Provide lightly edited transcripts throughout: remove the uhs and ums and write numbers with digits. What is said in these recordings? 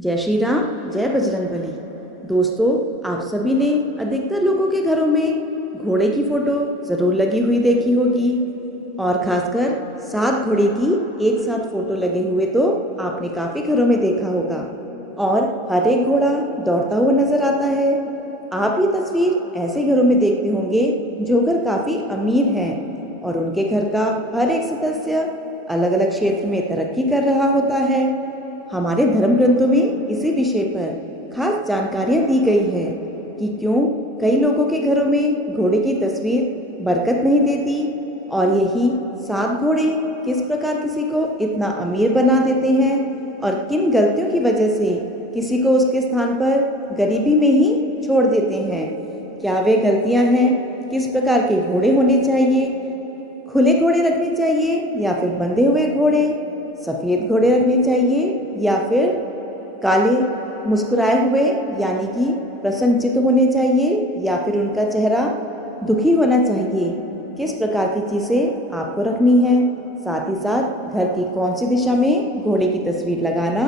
जय श्री राम, जय बजरंगबली। दोस्तों, आप सभी ने अधिकतर लोगों के घरों में घोड़े की फोटो ज़रूर लगी हुई देखी होगी और खासकर 7 घोड़े की एक साथ फोटो लगे हुए तो आपने काफ़ी घरों में देखा होगा और हर एक घोड़ा दौड़ता हुआ नजर आता है। आप ये तस्वीर ऐसे घरों में देखते होंगे जो घर काफ़ी अमीर हैं और उनके घर का हर एक सदस्य अलग अलग क्षेत्र में तरक्की कर रहा होता है। हमारे धर्म ग्रंथों में इसी विषय पर खास जानकारियाँ दी गई है कि क्यों कई लोगों के घरों में घोड़े की तस्वीर बरकत नहीं देती और यही 7 घोड़े किस प्रकार किसी को इतना अमीर बना देते हैं और किन गलतियों की वजह से किसी को उसके स्थान पर गरीबी में ही छोड़ देते हैं। क्या वे गलतियां हैं? किस प्रकार के घोड़े होने चाहिए? खुले घोड़े रखने चाहिए या फिर बंधे हुए घोड़े? सफ़ेद घोड़े रखने चाहिए या फिर काले मुस्कुराए हुए यानी कि प्रसन्नचित्त होने चाहिए या फिर उनका चेहरा दुखी होना चाहिए? किस प्रकार की चीज़ें आपको रखनी है? साथ ही साथ घर की कौन सी दिशा में घोड़े की तस्वीर लगाना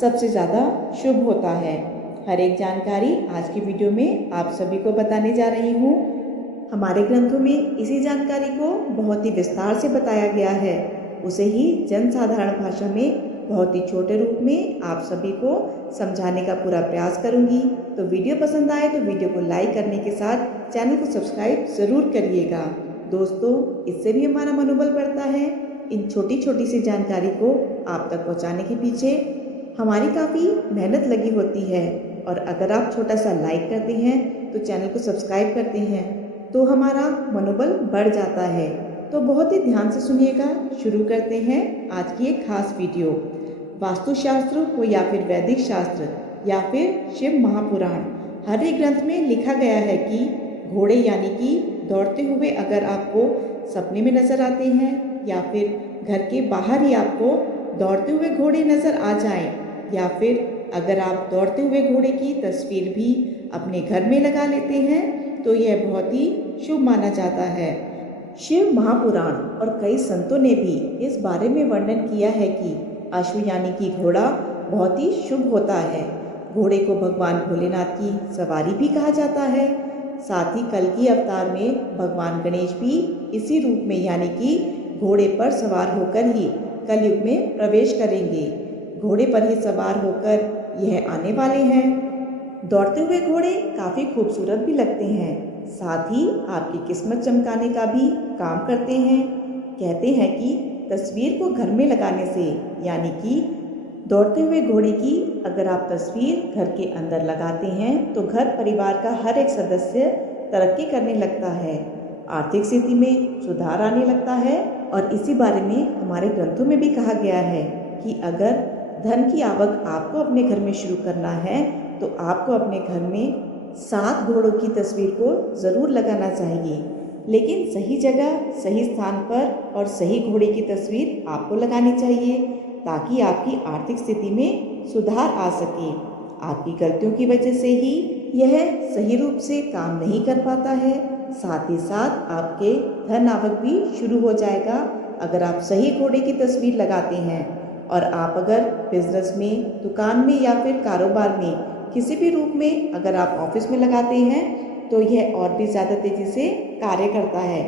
सबसे ज़्यादा शुभ होता है, हर एक जानकारी आज की वीडियो में आप सभी को बताने जा रही हूँ। हमारे ग्रंथों में इसी जानकारी को बहुत ही विस्तार से बताया गया है, उसे ही जनसाधारण भाषा में बहुत ही छोटे रूप में आप सभी को समझाने का पूरा प्रयास करूंगी। तो वीडियो पसंद आए तो वीडियो को लाइक करने के साथ चैनल को सब्सक्राइब ज़रूर करिएगा। दोस्तों, इससे भी हमारा मनोबल बढ़ता है। इन छोटी छोटी सी जानकारी को आप तक पहुंचाने के पीछे हमारी काफ़ी मेहनत लगी होती है और अगर आप छोटा सा लाइक करते हैं तो चैनल को सब्सक्राइब करते हैं तो हमारा मनोबल बढ़ जाता है। तो बहुत ही ध्यान से सुनिएगा। शुरू करते हैं आज की एक खास वीडियो। वास्तुशास्त्र हो या फिर वैदिक शास्त्र या फिर शिव महापुराण, हर एक ग्रंथ में लिखा गया है कि घोड़े यानी कि दौड़ते हुए अगर आपको सपने में नजर आते हैं या फिर घर के बाहर ही आपको दौड़ते हुए घोड़े नजर आ जाएं या फिर अगर आप दौड़ते हुए घोड़े की तस्वीर भी अपने घर में लगा लेते हैं तो यह बहुत ही शुभ माना जाता है। शिव महापुराण और कई संतों ने भी इस बारे में वर्णन किया है कि अश्व यानी कि घोड़ा बहुत ही शुभ होता है। घोड़े को भगवान भोलेनाथ की सवारी भी कहा जाता है। साथ ही कल की अवतार में भगवान गणेश भी इसी रूप में यानी कि घोड़े पर सवार होकर ही कलयुग में प्रवेश करेंगे। घोड़े पर ही सवार होकर यह आने वाले हैं। दौड़ते हुए घोड़े काफ़ी खूबसूरत भी लगते हैं, साथ ही आपकी किस्मत चमकाने का भी काम करते हैं। कहते हैं कि तस्वीर को घर में लगाने से यानी कि दौड़ते हुए घोड़े की अगर आप तस्वीर घर के अंदर लगाते हैं तो घर परिवार का हर एक सदस्य तरक्की करने लगता है, आर्थिक स्थिति में सुधार आने लगता है। और इसी बारे में हमारे ग्रंथों में भी कहा गया है कि अगर धन की आवक आपको अपने घर में शुरू करना है तो आपको अपने घर में 7 घोड़ों की तस्वीर को ज़रूर लगाना चाहिए, लेकिन सही जगह सही स्थान पर और सही घोड़े की तस्वीर आपको लगानी चाहिए ताकि आपकी आर्थिक स्थिति में सुधार आ सके। आपकी गलतियों की वजह से ही यह सही रूप से काम नहीं कर पाता है। साथ ही साथ आपके धन आवक भी शुरू हो जाएगा अगर आप सही घोड़े की तस्वीर लगाते हैं। और आप अगर बिजनेस में, दुकान में या फिर कारोबार में किसी भी रूप में अगर आप ऑफिस में लगाते हैं तो यह और भी ज़्यादा तेज़ी से कार्य करता है,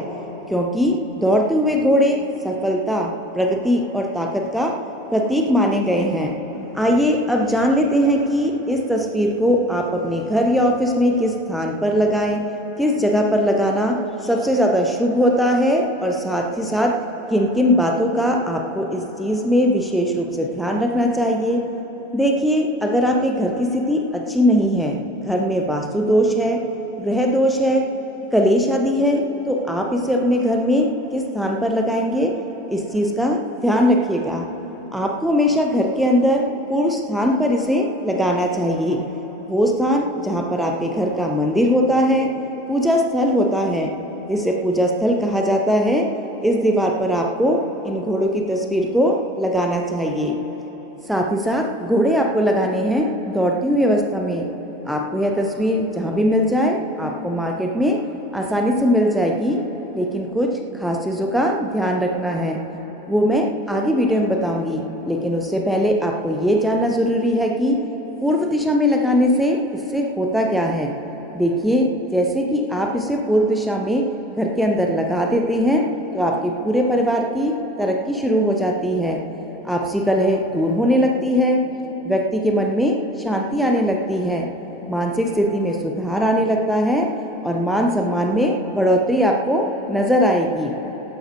क्योंकि दौड़ते हुए घोड़े सफलता, प्रगति और ताकत का प्रतीक माने गए हैं। आइए अब जान लेते हैं कि इस तस्वीर को आप अपने घर या ऑफिस में किस स्थान पर लगाएं, किस जगह पर लगाना सबसे ज़्यादा शुभ होता है और साथ ही साथ किन किन बातों का आपको इस चीज़ में विशेष रूप से ध्यान रखना चाहिए। देखिए, अगर आपके घर की स्थिति अच्छी नहीं है, घर में वास्तु दोष है, ग्रह दोष है, कलेश आदि है, तो आप इसे अपने घर में किस स्थान पर लगाएंगे, इस चीज़ का ध्यान रखिएगा। आपको हमेशा घर के अंदर पूर्व स्थान पर इसे लगाना चाहिए, वो स्थान जहाँ पर आपके घर का मंदिर होता है, पूजा स्थल होता है, जिसे पूजा स्थल कहा जाता है। इस दीवार पर आपको इन घोड़ों की तस्वीर को लगाना चाहिए। साथ ही साथ घोड़े आपको लगाने हैं दौड़ती हुई अवस्था में। आपको यह तस्वीर जहाँ भी मिल जाए आपको मार्केट में आसानी से मिल जाएगी, लेकिन कुछ खास चीज़ों का ध्यान रखना है, वो मैं आगे वीडियो में बताऊंगी। लेकिन उससे पहले आपको ये जानना ज़रूरी है कि पूर्व दिशा में लगाने से इससे होता क्या है। देखिए, जैसे कि आप इसे पूर्व दिशा में घर के अंदर लगा देते हैं तो आपके पूरे परिवार की तरक्की शुरू हो जाती है। आपसी कलह दूर होने लगती है, व्यक्ति के मन में शांति आने लगती है, मानसिक स्थिति में सुधार आने लगता है और मान सम्मान में बढ़ोतरी आपको नजर आएगी।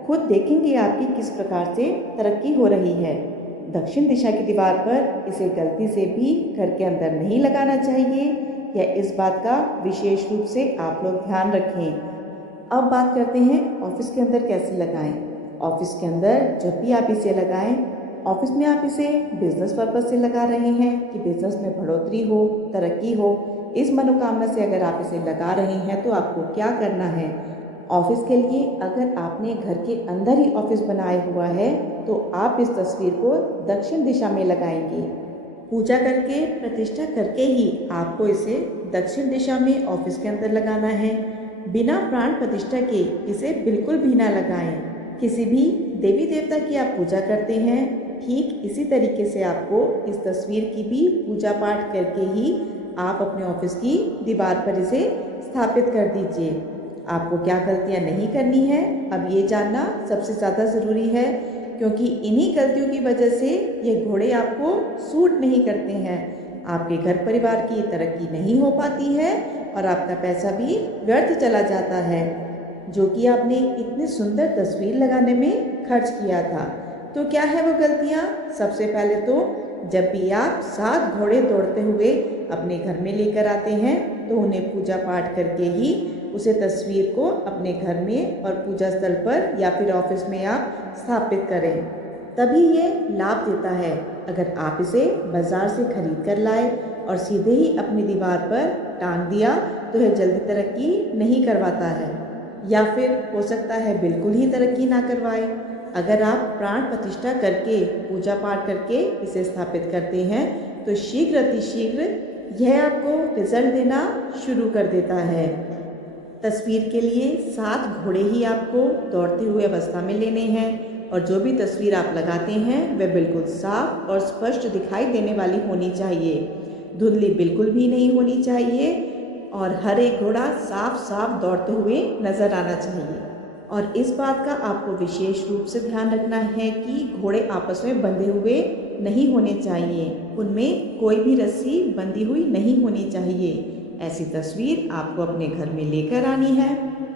खुद देखेंगे आपकी किस प्रकार से तरक्की हो रही है। दक्षिण दिशा की दीवार पर इसे गलती से भी घर के अंदर नहीं लगाना चाहिए, या इस बात का विशेष रूप से आप लोग ध्यान रखें। अब बात करते हैं ऑफिस के अंदर कैसे लगाएं। ऑफिस के अंदर जब भी आप इसे लगाएं, ऑफिस में आप इसे बिजनेस पर्पज से लगा रहे हैं कि बिजनेस में बढ़ोतरी हो, तरक्की हो, इस मनोकामना से अगर आप इसे लगा रहे हैं तो आपको क्या करना है। ऑफिस के लिए अगर आपने घर के अंदर ही ऑफिस बनाया हुआ है तो आप इस तस्वीर को दक्षिण दिशा में लगाएंगे। पूजा करके, प्रतिष्ठा करके ही आपको इसे दक्षिण दिशा में ऑफिस के अंदर लगाना है। बिना प्राण प्रतिष्ठा के इसे बिल्कुल भी ना लगाएं। किसी भी देवी देवता की आप पूजा करते हैं, ठीक इसी तरीके से आपको इस तस्वीर की भी पूजा पाठ करके ही आप अपने ऑफिस की दीवार पर इसे स्थापित कर दीजिए। आपको क्या गलतियां नहीं करनी है, अब ये जानना सबसे ज़्यादा ज़रूरी है, क्योंकि इन्हीं गलतियों की वजह से ये घोड़े आपको सूट नहीं करते हैं। आपके घर परिवार की तरक्की नहीं हो पाती है और आपका पैसा भी व्यर्थ चला जाता है, जो कि आपने इतनी सुंदर तस्वीर लगाने में खर्च किया था। तो क्या है वो गलतियाँ? सबसे पहले तो जब भी आप 7 घोड़े दौड़ते हुए अपने घर में लेकर आते हैं तो उन्हें पूजा पाठ करके ही उसे तस्वीर को अपने घर में और पूजा स्थल पर या फिर ऑफिस में आप स्थापित करें, तभी ये लाभ देता है। अगर आप इसे बाजार से खरीद कर लाए और सीधे ही अपनी दीवार पर टांग दिया तो यह जल्दी तरक्की नहीं करवाता है, या फिर हो सकता है बिल्कुल ही तरक्की ना करवाए। अगर आप प्राण प्रतिष्ठा करके, पूजा पाठ करके इसे स्थापित करते हैं तो शीघ्र अतिशीघ्र यह आपको रिजल्ट देना शुरू कर देता है। तस्वीर के लिए 7 घोड़े ही आपको दौड़ते हुए अवस्था में लेने हैं और जो भी तस्वीर आप लगाते हैं वह बिल्कुल साफ और स्पष्ट दिखाई देने वाली होनी चाहिए। धुंधली बिल्कुल भी नहीं होनी चाहिए और हर एक घोड़ा साफ साफ दौड़ते हुए नजर आना चाहिए। और इस बात का आपको विशेष रूप से ध्यान रखना है कि घोड़े आपस में बंधे हुए नहीं होने चाहिए, उनमें कोई भी रस्सी बंधी हुई नहीं होनी चाहिए। ऐसी तस्वीर आपको अपने घर में लेकर आनी है।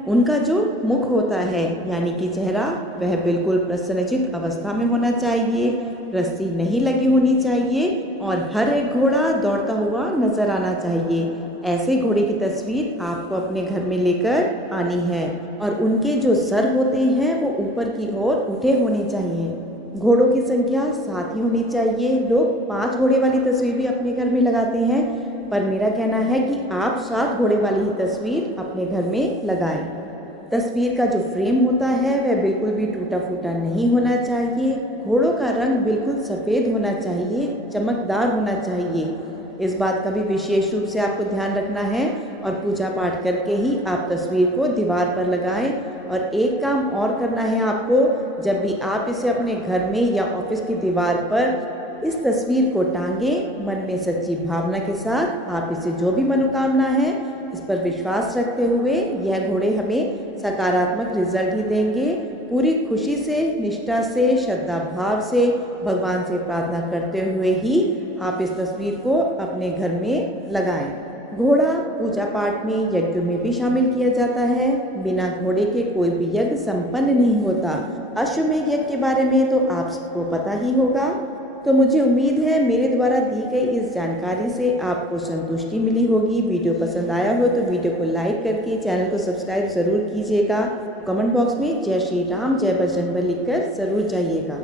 उनका जो मुख होता है यानी कि चेहरा, वह बिल्कुल प्रसन्नचित अवस्था में होना चाहिए, रस्सी नहीं लगी होनी चाहिए और हर एक घोड़ा दौड़ता हुआ नजर आना चाहिए। ऐसे घोड़े की तस्वीर आपको अपने घर में लेकर आनी है और उनके जो सर होते हैं वो ऊपर की ओर उठे होने चाहिए। घोड़ों की संख्या 7 ही होनी चाहिए। लोग 5 घोड़े वाली तस्वीर भी अपने घर में लगाते हैं, पर मेरा कहना है कि आप 7 घोड़े वाली ही तस्वीर अपने घर में लगाएं। तस्वीर का जो फ्रेम होता है वह बिल्कुल भी टूटा फूटा नहीं होना चाहिए। घोड़ों का रंग बिल्कुल सफ़ेद होना चाहिए, चमकदार होना चाहिए। इस बात का भी विशेष रूप से आपको ध्यान रखना है और पूजा पाठ करके ही आप तस्वीर को दीवार पर लगाएं। और एक काम और करना है आपको, जब भी आप इसे अपने घर में या ऑफिस की दीवार पर इस तस्वीर को टांगे, मन में सच्ची भावना के साथ आप इसे जो भी मनोकामना है इस पर विश्वास रखते हुए यह घोड़े हमें सकारात्मक रिजल्ट ही देंगे। पूरी खुशी से, निष्ठा से, श्रद्धा भाव से, भगवान से प्रार्थना करते हुए ही आप इस तस्वीर को अपने घर में लगाएं। घोड़ा पूजा पाठ में, यज्ञ में भी शामिल किया जाता है। बिना घोड़े के कोई भी यज्ञ संपन्न नहीं होता। अश्वमेध यज्ञ के बारे में तो आप सबको पता ही होगा। तो मुझे उम्मीद है मेरे द्वारा दी गई इस जानकारी से आपको संतुष्टि मिली होगी। वीडियो पसंद आया हो तो वीडियो को लाइक करके चैनल को सब्सक्राइब ज़रूर कीजिएगा। कमेंट बॉक्स में जय श्री राम, जय बजरंगबली लिखकर ज़रूर जाइएगा।